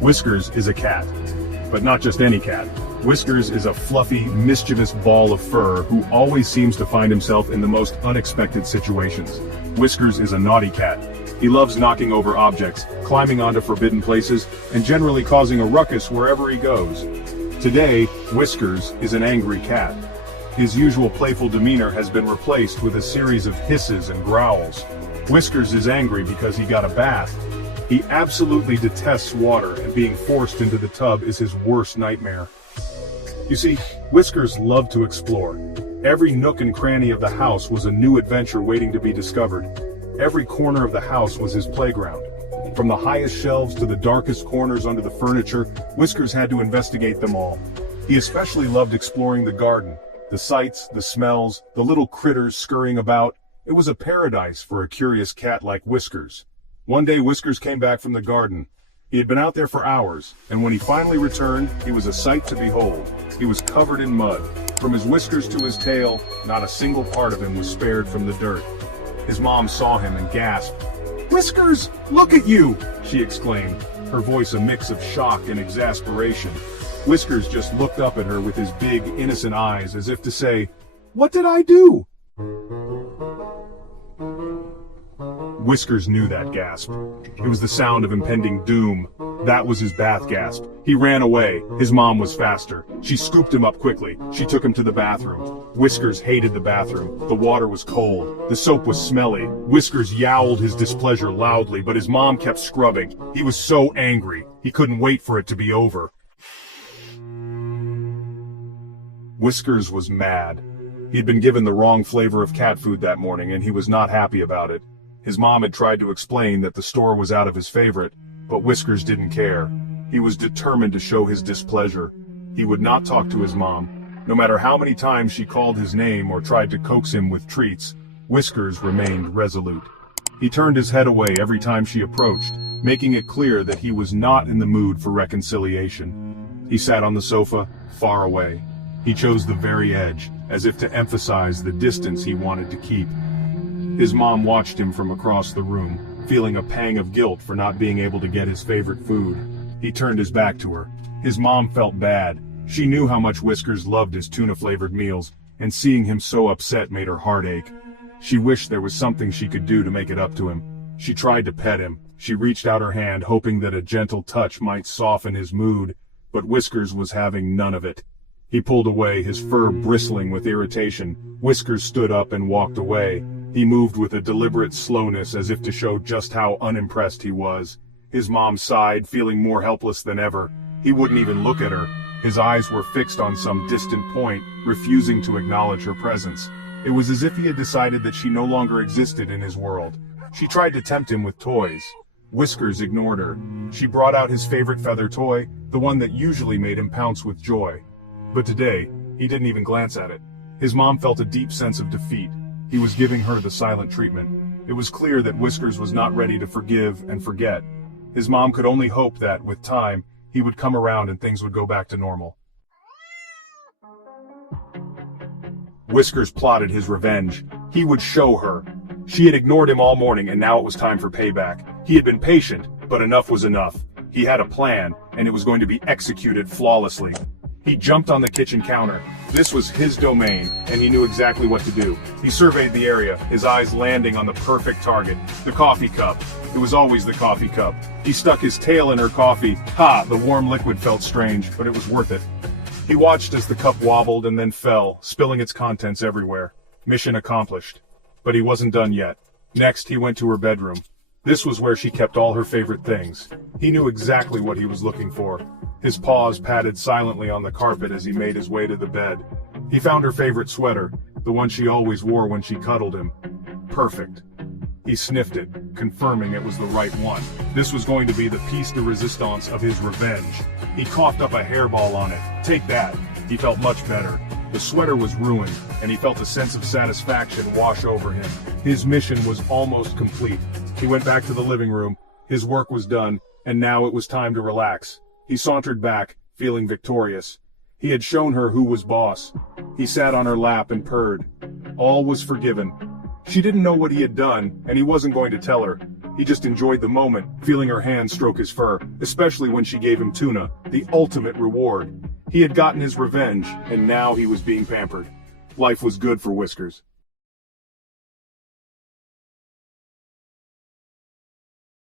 Whiskers is a cat. But not just any cat. Whiskers is a fluffy, mischievous ball of fur who always seems to find himself in the most unexpected situations. Whiskers is a naughty cat. He loves knocking over objects, climbing onto forbidden places, and generally causing a ruckus wherever he goes. Today, Whiskers is an angry cat. His usual playful demeanor has been replaced with a series of hisses and growls. Whiskers is angry because he got a bath. He absolutely detests water, and being forced into the tub is his worst nightmare. You see, Whiskers loved to explore. Every nook and cranny of the house was a new adventure waiting to be discovered. Every corner of the house was his playground. From the highest shelves to the darkest corners under the furniture, Whiskers had to investigate them all. He especially loved exploring the garden. The sights, the smells, the little critters scurrying about. It was a paradise for a curious cat like Whiskers. One day Whiskers came back from the garden. He had been out there for hours, and when he finally returned, he was a sight to behold. He was covered in mud. From his whiskers to his tail, not a single part of him was spared from the dirt. His mom saw him and gasped. "Whiskers, look at you!" she exclaimed, her voice a mix of shock and exasperation. Whiskers just looked up at her with his big, innocent eyes as if to say, "What did I do?" Whiskers knew that gasp. It was the sound of impending doom. That was his bath gasp. He ran away. His mom was faster. She scooped him up quickly. She took him to the bathroom. Whiskers hated the bathroom. The water was cold. The soap was smelly. Whiskers yowled his displeasure loudly, but his mom kept scrubbing. He was so angry. He couldn't wait for it to be over. Whiskers was mad. He'd been given the wrong flavor of cat food that morning, and he was not happy about it. His mom had tried to explain that the store was out of his favorite, but Whiskers didn't care. He was determined to show his displeasure. He would not talk to his mom. No matter how many times she called his name or tried to coax him with treats, Whiskers remained resolute. He turned his head away every time she approached, making it clear that he was not in the mood for reconciliation. He sat on the sofa, far away. He chose the very edge, as if to emphasize the distance he wanted to keep. His mom watched him from across the room, feeling a pang of guilt for not being able to get his favorite food. He turned his back to her. His mom felt bad. She knew how much Whiskers loved his tuna-flavored meals, and seeing him so upset made her heart ache. She wished there was something she could do to make it up to him. She tried to pet him. She reached out her hand, hoping that a gentle touch might soften his mood, but Whiskers was having none of it. He pulled away, his fur bristling with irritation. Whiskers stood up and walked away. He moved with a deliberate slowness as if to show just how unimpressed he was. His mom sighed, feeling more helpless than ever. He wouldn't even look at her. His eyes were fixed on some distant point, refusing to acknowledge her presence. It was as if he had decided that she no longer existed in his world. She tried to tempt him with toys. Whiskers ignored her. She brought out his favorite feather toy, the one that usually made him pounce with joy. But today, he didn't even glance at it. His mom felt a deep sense of defeat. He was giving her the silent treatment. It was clear that Whiskers was not ready to forgive and forget. His mom could only hope that, with time, he would come around and things would go back to normal. Whiskers plotted his revenge. He would show her. She had ignored him all morning, and now it was time for payback. He had been patient, but enough was enough. He had a plan, and it was going to be executed flawlessly. He jumped on the kitchen counter. This was his domain, and he knew exactly what to do. He surveyed the area, his eyes landing on the perfect target, the coffee cup. It was always the coffee cup. He stuck his tail in her coffee. Ha! The warm liquid felt strange, but it was worth it. He watched as the cup wobbled and then fell, spilling its contents everywhere. Mission accomplished. But he wasn't done yet. Next, he went to her bedroom. This was where she kept all her favorite things. He knew exactly what he was looking for. His paws patted silently on the carpet as he made his way to the bed. He found her favorite sweater, the one she always wore when she cuddled him. Perfect. He sniffed it, confirming it was the right one. This was going to be the piece de resistance of his revenge. He coughed up a hairball on it. Take that. He felt much better. The sweater was ruined, and he felt a sense of satisfaction wash over him. His mission was almost complete. He went back to the living room. His work was done, and now it was time to relax. He sauntered back, feeling victorious. He had shown her who was boss. He sat on her lap and purred. All was forgiven. She didn't know what he had done, and he wasn't going to tell her. He just enjoyed the moment, feeling her hand stroke his fur, especially when she gave him tuna, the ultimate reward. He had gotten his revenge, and now he was being pampered. Life was good for Whiskers.